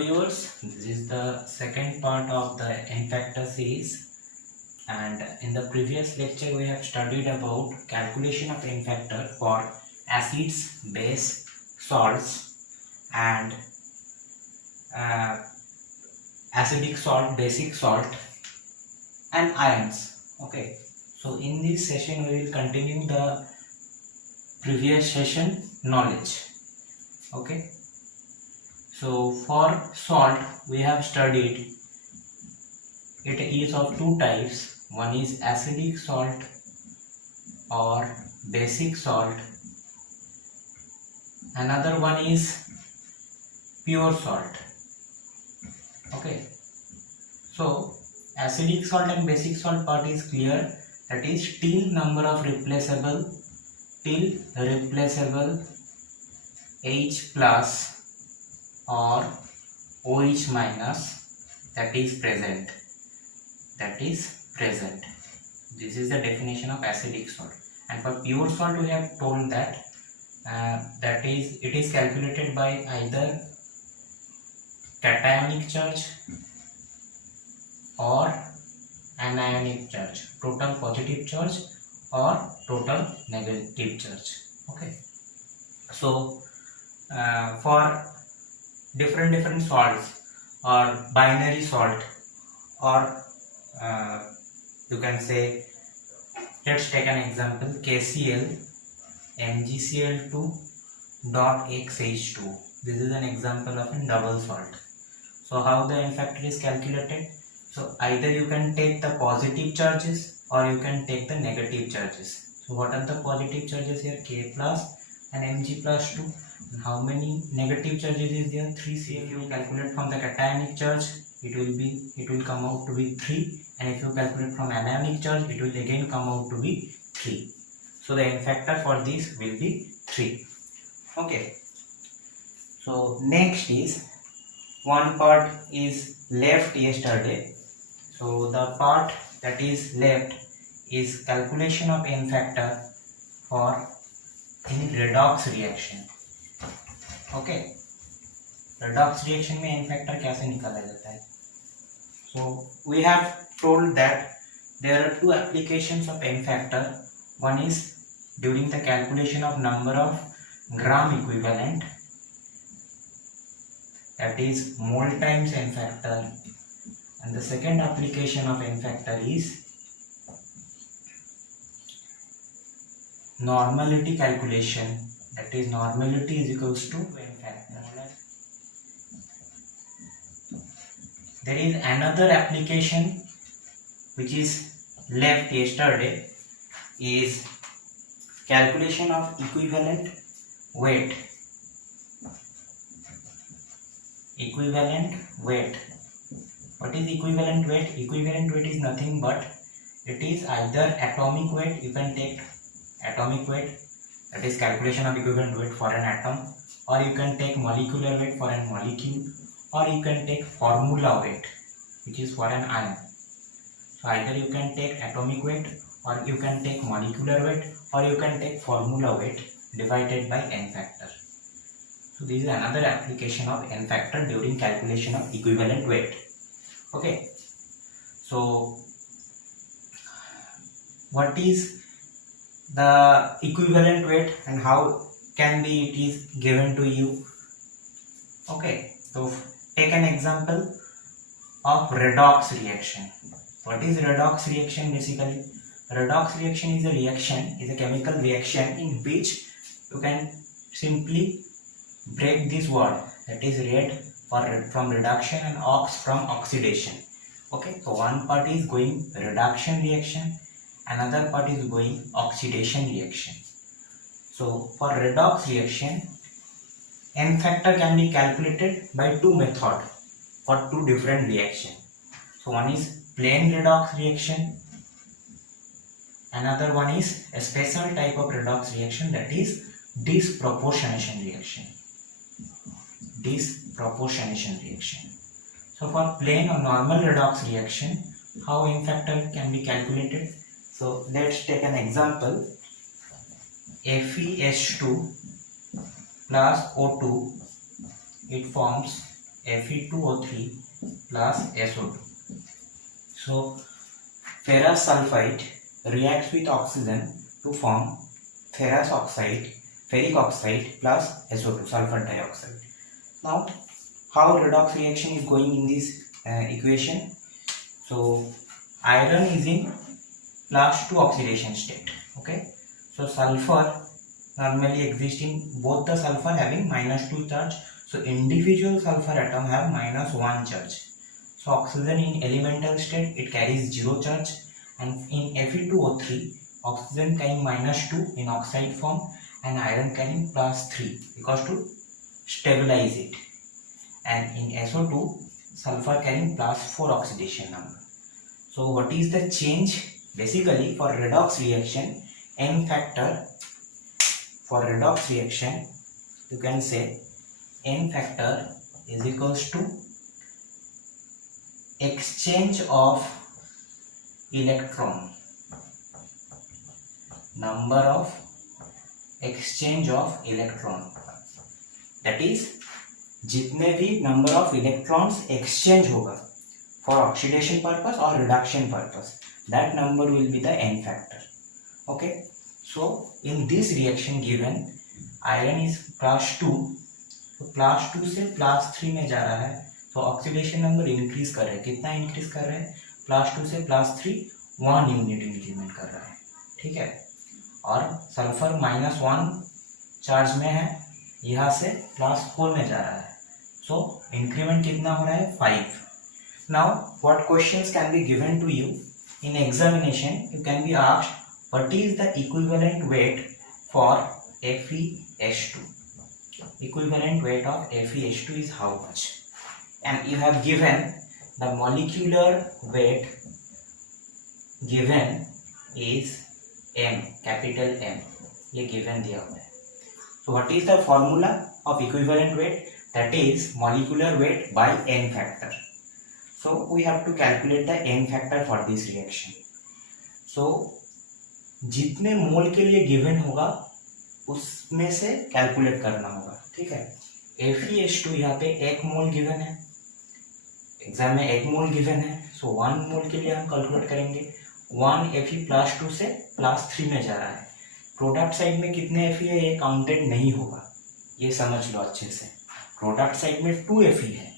viewers, this is the second part of the N factor series, and in the previous lecture we have studied about calculation of N factor for acids, base, salts and acidic salt, basic salt and ions. Okay, so in this session we will continue the previous session knowledge. Okay, so for salt we have studied it is of two types. One is acidic salt or basic salt. Another one is pure salt. Okay, so acidic salt and basic salt part is clear, that is till number of replaceable H plus or OH minus that is present. This is the definition of acidic salt. And for pure salt we have told that it is calculated by either cationic charge or anionic charge, total positive charge or total negative charge. Okay, so for different salts or binary salt, or you can say, let's take an example, KCl MgCl2.xH2. this is an example of a double salt. So how the N factor is calculated? So either you can take the positive charges or you can take the negative charges. So what are the positive charges here? K plus and Mg plus 2. And how many negative charges is there? 3. If you calculate from the cationic charge, it will come out to be 3, and if you calculate from anionic charge, it will again come out to be 3. So the N factor for this will be 3. Okay, so next is one part is left yesterday. So the part that is left is calculation of N factor for in redox reaction. Okay, redox reaction में N factor कैसे निकाला जाता है? So we have told that there are two applications of N factor. One is during the calculation of number of gram equivalent, that is mole times N factor, and the second application of N factor is normality calculation, that is normality is equals to N factor. There is another application which is left yesterday, is calculation of equivalent weight. What is equivalent weight? Equivalent weight is nothing but it is either atomic weight, you can take atomic weight, that is calculation of equivalent weight for an atom, or you can take molecular weight for a molecule, or you can take formula weight which is for an ion. So either you can take atomic weight, or you can take molecular weight, or you can take formula weight divided by N factor. So this is another application of N factor during calculation of equivalent weight. Okay, so what is the equivalent weight and how can be it is given to you? Okay, so take an example of redox reaction. What is redox reaction? Basically, redox reaction is a chemical reaction in which you can simply break this word, that is red from reduction and ox from oxidation. Okay, so one part is going reduction reaction, another part is going oxidation reaction. So for redox reaction, N factor can be calculated by two methods for two different reactions. So one is plain redox reaction, another one is a special type of redox reaction, that is disproportionation reaction. So for plain or normal redox reaction, how N factor can be calculated? So let's take an example. FeH2 plus O2, it forms Fe2O3 plus SO2. So ferrous sulfide reacts with oxygen to form ferrous oxide, ferric oxide plus SO2, sulfur dioxide. Now, how redox reaction is going in this equation? So iron is in +2 oxidation state. Okay, so sulfur normally exists in both the sulfur having -2 charge. So individual sulfur atom have -1 charge. So oxygen in elemental state it carries 0 charge, and in Fe2O3 oxygen carrying -2 in oxide form and iron carrying +3 because to stabilize it, and in SO2 sulfur carrying +4 oxidation number. So what is the change? Basically for redox reaction, N factor for redox reaction you can say N factor is equals to exchange of electron, number of exchange of electron, that is जितने भी number of electrons exchange होगा for oxidation purpose or reduction purpose, that number will be the N factor. Okay, so in this reaction given iron is +2, तो +2 से +3 में जा रहा है, तो ऑक्सीडेशन नंबर इंक्रीज कर रहा है. कितना इंक्रीज कर रहा है? +2 से +3 1 यूनिट इंक्रीमेंट कर रहा है. ठीक है, और सल्फर -1 चार्ज में है, यहाँ से +4 में जा रहा है, सो इंक्रीमेंट कितना हो रहा है? 5. Now what questions can be given to you in examination? You can be asked what is the equivalent weight for FeH2. Equivalent weight of FeH2 is how much? And you have given the molecular weight given is M, capital M. ये given दिया हुआ है. So what is the formula of equivalent weight? That is molecular weight by N factor. So we have to calculate the N factor for this reaction. So जितने मोल के लिए given होगा उसमें से कैलकुलेट करना होगा. ठीक है, FeH2 यहाँ पे 1 मोल गिवन है, एग्जाम में 1 मोल गिवन है, सो 1 मोल के लिए हम कैलकुलेट करेंगे. 1 Fe +2 से +3 में जा रहा है. प्रोडक्ट साइड में कितने Fe है ये काउंटेड नहीं होगा, ये समझ लो अच्छे से. प्रोडक्ट साइड में 2 Fe है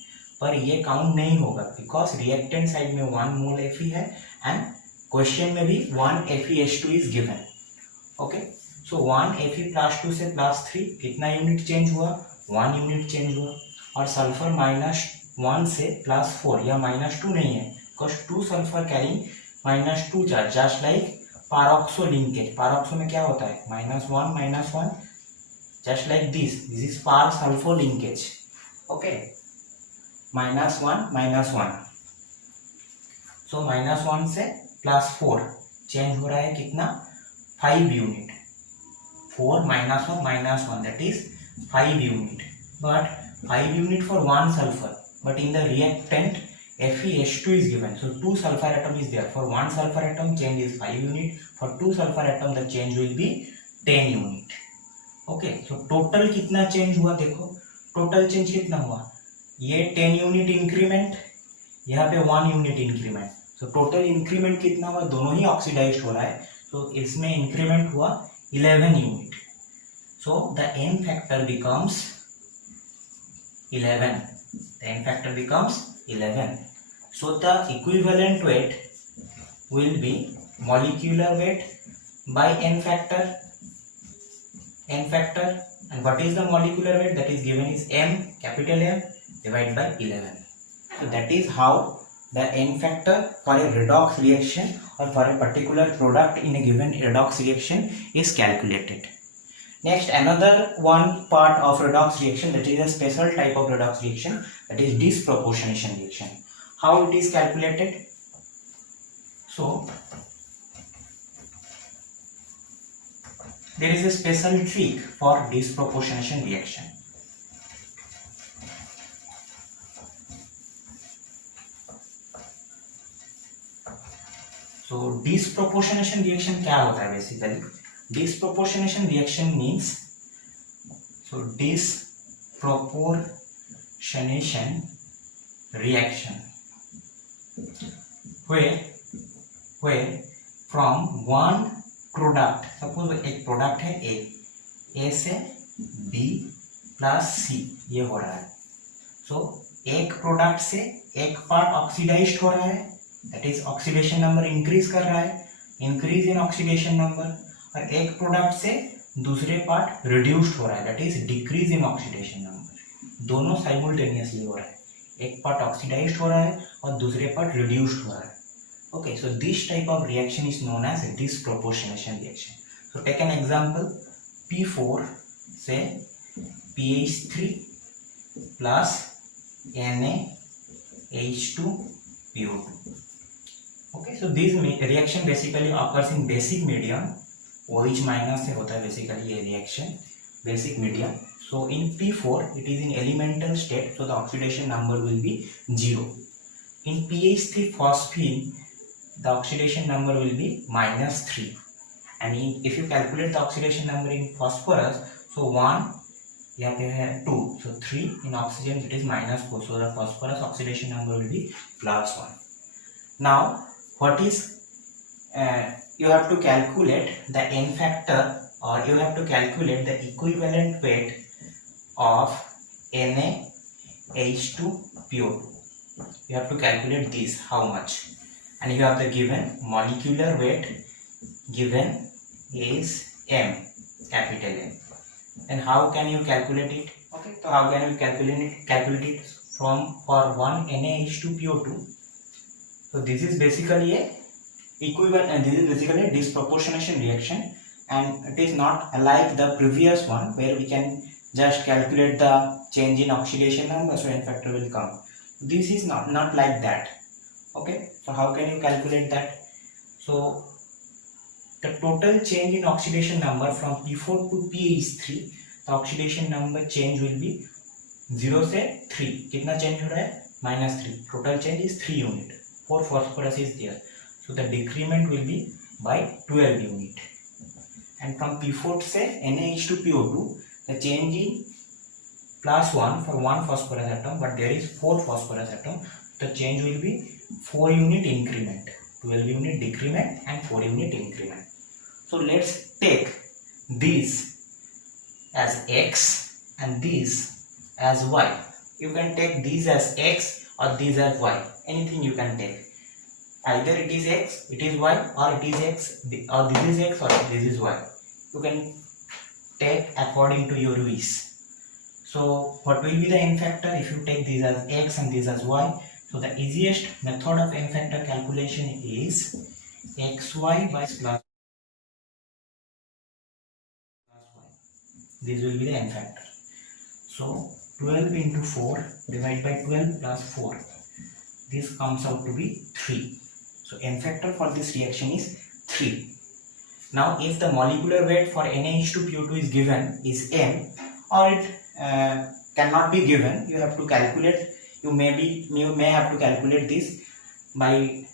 पर ये काउंट नहीं होगा बिकॉज रिएक्टेंट साइड में 1 मोल Fe है एंड क्वेश्चन में भी 1 FeH2 is given. Okay, so 1 Fe +2 से +3 कितना यूनिट चेंज हुआ? 1 यूनिट चेंज हुआ. और सल्फर -1 से +4 या -2 नहीं है because 2 sulphur carrying -2 charge, just like peroxo linkage. Peroxo में क्या होता है? -1 -1, just like this is per sulpho linkage. Okay, -1 -1, so -1 से +4 चेंज हो रहा है कितना? 5 unit. 4 -1 -1, that is 5 unit, but 5 unit for 1 sulfur, but in the reactant FeH2 is given, so 2 sulfur atom is there. For 1 sulfur atom change is 5 unit, for 2 sulfur atom the change will be 10 unit. Okay, so total कितना change हुआ? देखो total change कितना हुआ? ये 10 unit increment, यहाँ पे 1 unit increment, so total increment कितना हुआ? दोनों ही oxidized हो रहा है, so इसमें increment हुआ 11 unit. So the N factor becomes 11. The N factor becomes 11. So the equivalent weight will be molecular weight by N factor. N factor, and what is the molecular weight? That is given is M, capital M, divided by 11. So that is how the N factor for a redox reaction or for a particular product in a given redox reaction is calculated. Next, another one part of redox reaction, that is a special type of redox reaction, that is disproportionation reaction. How it is calculated? So there is a special trick for disproportionation reaction. So disproportionation reaction क्या होता है? Basically disproportionation reaction means, so disproportionation disproportionation reaction, where from one product, suppose एक product है ए से B plus सी ये हो रहा है. सो एक प्रोडक्ट से एक पार्ट ऑक्सीडाइज्ड हो रहा है, that is oxidation number increase कर रहा है, इंक्रीज इन ऑक्सीडेशन नंबर. और एक प्रोडक्ट से दूसरे पार्ट रिड्यूस्ड हो रहा है, that is decrease in oxidation number. दोनों साइमल्टेनियसली हो रहा है, एक पार्ट ऑक्सीडाइज्ड हो रहा है और दूसरे पार्ट रिड्यूस्ड हो रहा है. Okay, so this type of reaction is known as disproportionation reaction. So take an example, P4 say PH3 plus NaH2PO2. Okay, so this reaction basically occurs in basic medium. OH minus से होता है basically ये reaction, basic medium. So in P4 it is in elemental state, so the oxidation number will be 0. In PH3 phosphine the oxidation number will be -3, and if you calculate the oxidation number in phosphorus, so 1 यहाँ पे है 2, so 3 in oxygen it is -4, so the phosphorus oxidation number will be +1. Now what is you have to calculate the n factor, or you have to calculate the equivalent weight of NaH2PO2. You have to calculate this, how much, and you have the given molecular weight given is m, capital M. And how can you calculate it? Okay, so how can you calculate it from for one NaH2PO2? So this is basically a equivalent, and this is basically a disproportionation reaction, and it is not like the previous one where we can just calculate the change in oxidation number, so n factor will come. This is not like that. Okay, so how can you calculate that? So the total change in oxidation number from P4 to PH3, the oxidation number change will be 0 से 3. कितना change हो रहा है? -3. Total change is 3 unit. 4 phosphorus is there, so the decrement will be by 12 unit. And from P4 से NaH2PO2, the change in +1 for 1 phosphorus atom, but there is 4 phosphorus atom, the change will be 4 unit increment, 12 unit decrement and 4 unit increment. So let's take this as x and this as y. You can take these as x or these as y, anything you can take. Either it is x, it is y, or it is x, or this is x, or this is y. You can take according to your wish. So what will be the n factor if you take these as x and these as y? So the easiest method of n factor calculation is xy by plus y. This will be the n factor. So 12 into 4 divided by 12 plus 4. This comes out to be 3. So n factor for this reaction is 3. Now if the molecular weight for NaH2PO2 is given is m, or it cannot be given, you have to calculate. You may have to calculate this by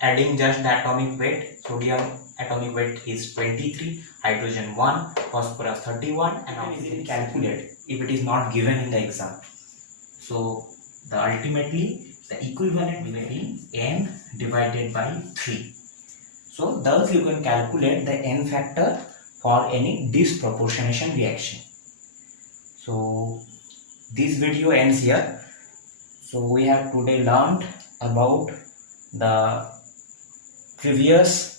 adding just the atomic weight. Sodium atomic weight is 23, hydrogen 1, phosphorus 31, and easily calculate if it is not given in the exam. So the ultimately the equivalent weight is n divided by 3. So thus you can calculate the n factor for any disproportionation reaction. So this video ends here. So we have today learned about the previous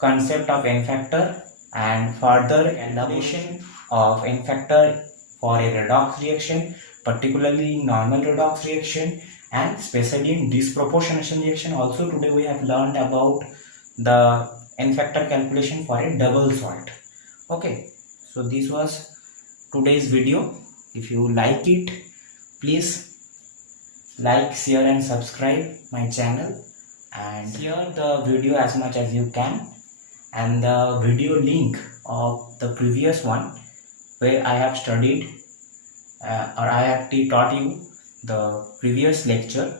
concept of n factor and further elaboration of n factor for a redox reaction, particularly normal redox reaction, and especially in disproportionation reaction. Also today we have learned about the n factor calculation for a double salt. Okay, so this was today's video. If you like it, please like, share and subscribe my channel, and share the video as much as you can, and the video link of the previous one where I have studied or I have taught you the previous lecture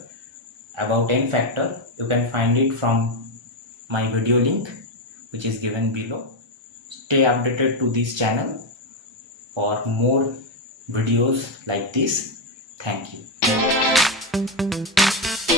about n factor. You can find it from my video link which is given below. Stay updated to this channel for more videos like this. Thank you.